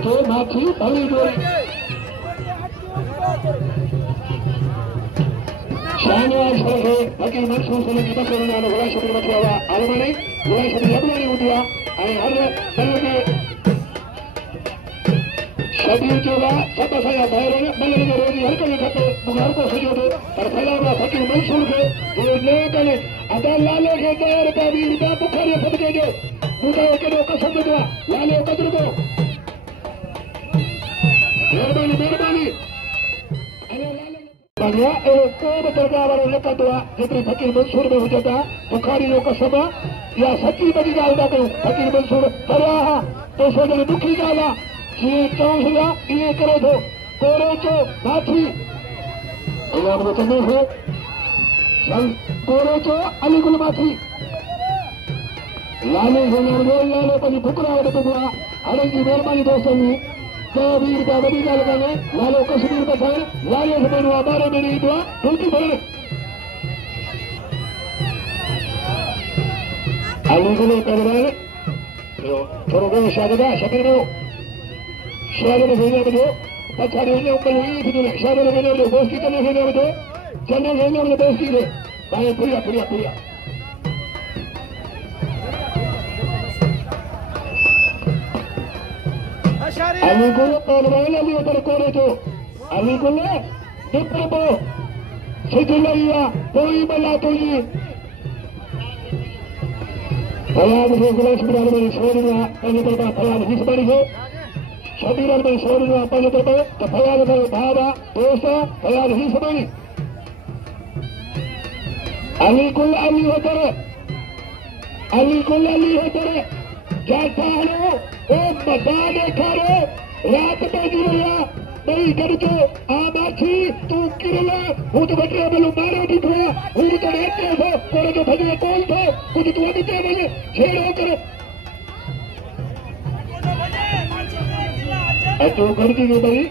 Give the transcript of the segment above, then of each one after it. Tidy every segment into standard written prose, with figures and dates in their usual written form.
Ojo Machi Bali Dori Shahniaz Farhe Bagi Mansur Salagi Basarana Gula Shapir Matlawa Alamani Gula Shapir Yabulani Udia Ay Harre Balagi Shabir Joga Sabba Saya Bayrana Balagi Rodi Halkani Khatte Bukhar Ko Sajodo Tarfalama Fakir Mansur Ke Jodne Kale Ada Lale Ke Dayar Kabir Da Bukhari Sabke Jo Buka Okado Kasam Dua Lale Okadru Ko Merbani Merbani Banya eko beterga वाला लेकर दुआ जितने फकीर मंसूर में हो जाता बुखारियों का समा या सच्ची बगी गाल ना करूं फकीर मंसूर परियाहा तो सोचने दुखी गाला ये चौंसला ये करो तो कोरे चो माथी अल्लाह ने तो नहीं है चल कोरे चो अलीगुल माथी लाले होने लाले पनी बुकरा वाले बुकरा अरंगी मेहरबानी दोस्तों ने कबीर का बड़ी गाल करने लालो कश्मीर का फैल लाले से मेरे हमारे में नहीं दुआ उनकी भरे अलीगुल करवाल थोड़ा बहुत शादी शक्ल में शादी में भेजने में जो अच्छा भेजने ऊपर हुई थी तुमने शादी में भेजने में दोस्ती करने भेजने में जो चलने भेजने में दोस्ती ले भाई पुरिया पुरिया पुरिया अलीगुल करवाल अली उधर कोरे तो अलीगुल डिप्पे बो सिद्धलैया कोई बला तुझी फलाद से गुलाश बिरान में सोरना पहले तो फलाद हिस बड़ी है शबीरन में सोरना पहले तो फलाद में भावा दोस्त फलाद हिस बड़ी अलीगुल अली उधर जाता है ओ मजा देखा रे रात में जुड़िया नहीं करके आमाची तू किरले हूँ तो बटरे बोलो मारे दिखा हूँ तो रहते हो कोरे जो भजने कौन थे कुछ तू अदिते बोले छेड़ो करे अच्छो कर दी भाई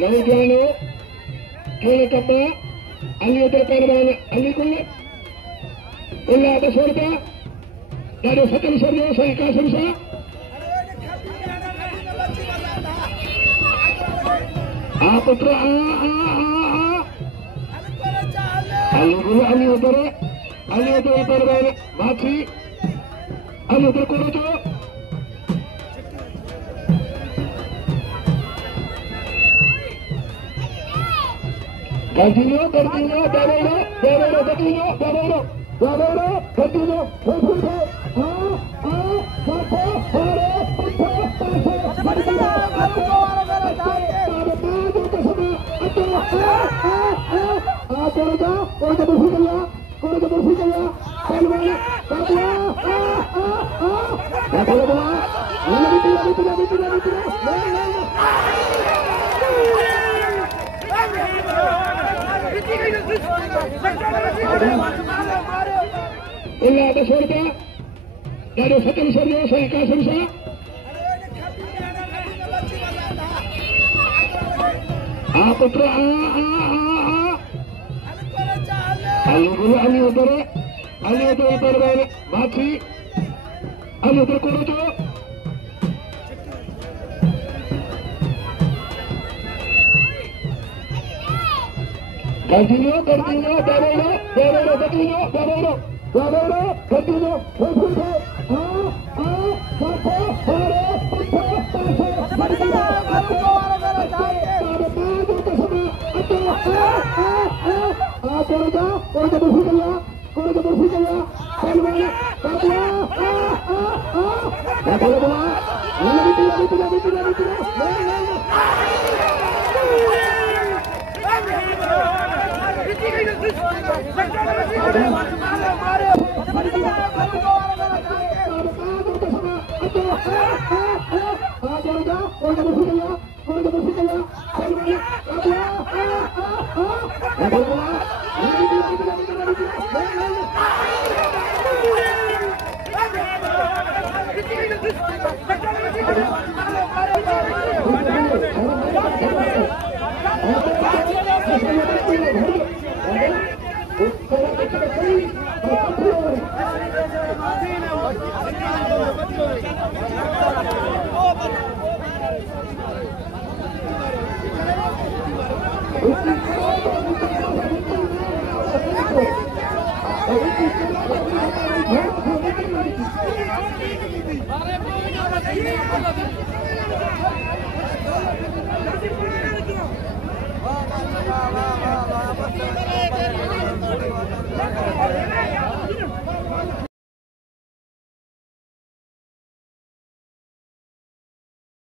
नहीं जानो केले कब्बा अली उधर करवाने अली को उल्ला बसोरता दादो सतम सरजो सही कासम सा आप उतर अली उतर माथी अली उतर को तो कंटिन्यू इल्ला बसोरता दादो सतम सरजो सही कासम सा आप उतर अली उतर माथी अली उतर को तो कंटिन्यू